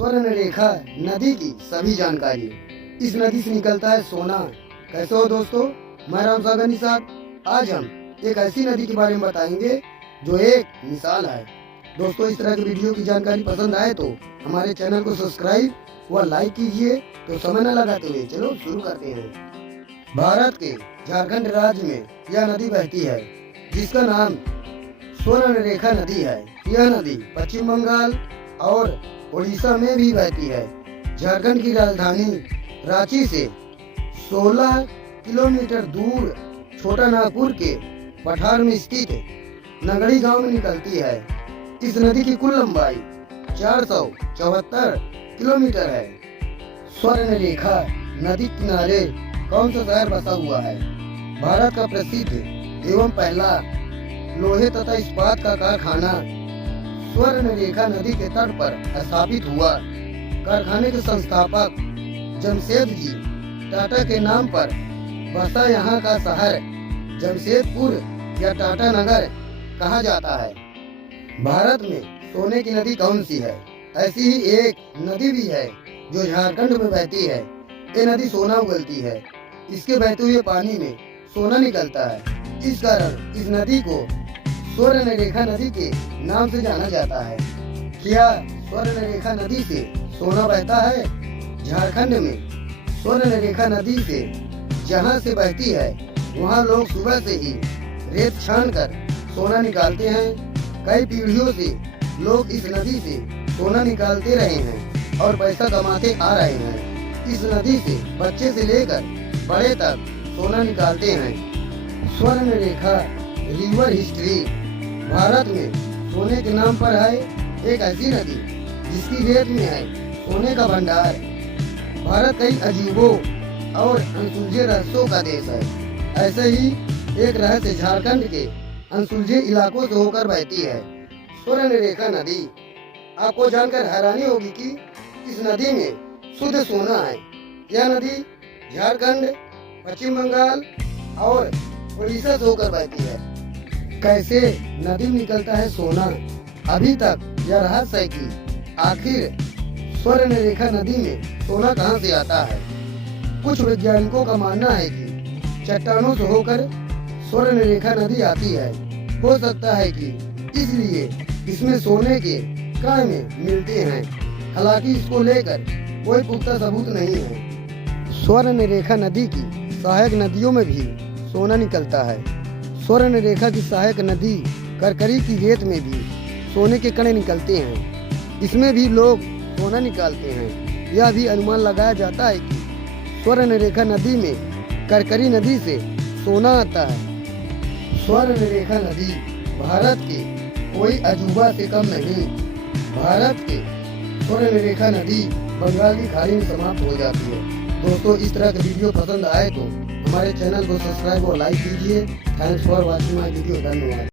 स्वर्ण रेखा नदी की सभी जानकारी। इस नदी से निकलता है सोना। कैसे हो दोस्तों, मैं राम सागर निषाद। आज हम एक ऐसी नदी के बारे में बताएंगे जो एक मिसाल है। दोस्तों, इस तरह की वीडियो की जानकारी पसंद आए तो हमारे चैनल को सब्सक्राइब व लाइक कीजिए। तो समय न लगाते हुए चलो शुरू करते हैं। भारत के झारखंड राज्य में यह नदी बहती है जिसका नाम स्वर्ण रेखा नदी है। यह नदी पश्चिम बंगाल और उड़ीसा में भी बहती है। झारखंड की राजधानी रांची से 16 किलोमीटर दूर छोटा नागपुर के पठार में स्थित नगड़ी गांव में निकलती है। इस नदी की कुल लंबाई 474 किलोमीटर है। स्वर्ण रेखा नदी किनारे कौन सा शहर बसा हुआ है? भारत का प्रसिद्ध एवं पहला लोहे तथा इस्पात का कारखाना स्वर्ण रेखा नदी के तट पर स्थापित हुआ। कारखाने के संस्थापक जमशेदजी टाटा के नाम पर बसा यहाँ का शहर जमशेदपुर या टाटा नगर कहा जाता है। भारत में सोने की नदी कौन सी है? ऐसी ही एक नदी भी है जो झारखंड में बहती है। ये नदी सोना उगलती है। इसके बहते हुए पानी में सोना निकलता है। इस कारण इस नदी को स्वर्ण रेखा नदी के नाम से जाना जाता है। क्या स्वर्ण रेखा नदी से सोना बहता है? झारखंड में स्वर्ण रेखा नदी से जहां से बहती है वहां लोग सुबह से ही रेत छान कर सोना निकालते हैं। कई पीढ़ियों से लोग इस नदी से सोना निकालते रहे हैं और पैसा कमाते आ रहे हैं। इस नदी से बच्चे से लेकर बड़े तक सोना निकालते हैं। स्वर्ण रेखा रिवर हिस्ट्री। भारत में सोने के नाम पर है एक ऐसी नदी जिसकी रेत में है सोने का भंडार। भारत कई अजीबों और अनसुलझे रहस्यों का देश है। ऐसे ही एक रहस्य झारखंड के अनसुलझे इलाकों से होकर बहती है स्वर्ण रेखा नदी। आपको जानकर हैरानी होगी कि इस नदी में शुद्ध सोना है। यह नदी झारखंड, पश्चिम बंगाल और उड़ीसा से होकर बहती है। कैसे नदी में निकलता है सोना? अभी तक यह रहस्य है कि आखिर स्वर्ण रेखा नदी में सोना कहां से आता है। कुछ वैज्ञानिकों का मानना है कि चट्टानों से होकर स्वर्ण रेखा नदी आती है। हो सकता है कि इसलिए इसमें सोने के कण मिलते हैं। हालांकि इसको लेकर कोई पुख्ता सबूत नहीं है। स्वर्ण रेखा नदी की सहायक नदियों में भी सोना निकलता है। स्वर्ण रेखा की सहायक नदी करकरी की रेत में भी सोने के कण निकलते हैं। इसमें भी लोग सोना निकालते हैं। यह भी अनुमान लगाया जाता है कि स्वर्ण रेखा नदी में करकरी नदी से सोना आता है। स्वर्ण रेखा नदी भारत के कोई अजूबा से कम नहीं। भारत के स्वर्ण रेखा नदी बंगाल की खाड़ी में समाप्त हो जाती है। दोस्तों, इस तरह का वीडियो पसंद आए तो हमारे चैनल को सब्सक्राइब और लाइक कीजिए। Thanks for watching my video. धन्यवाद।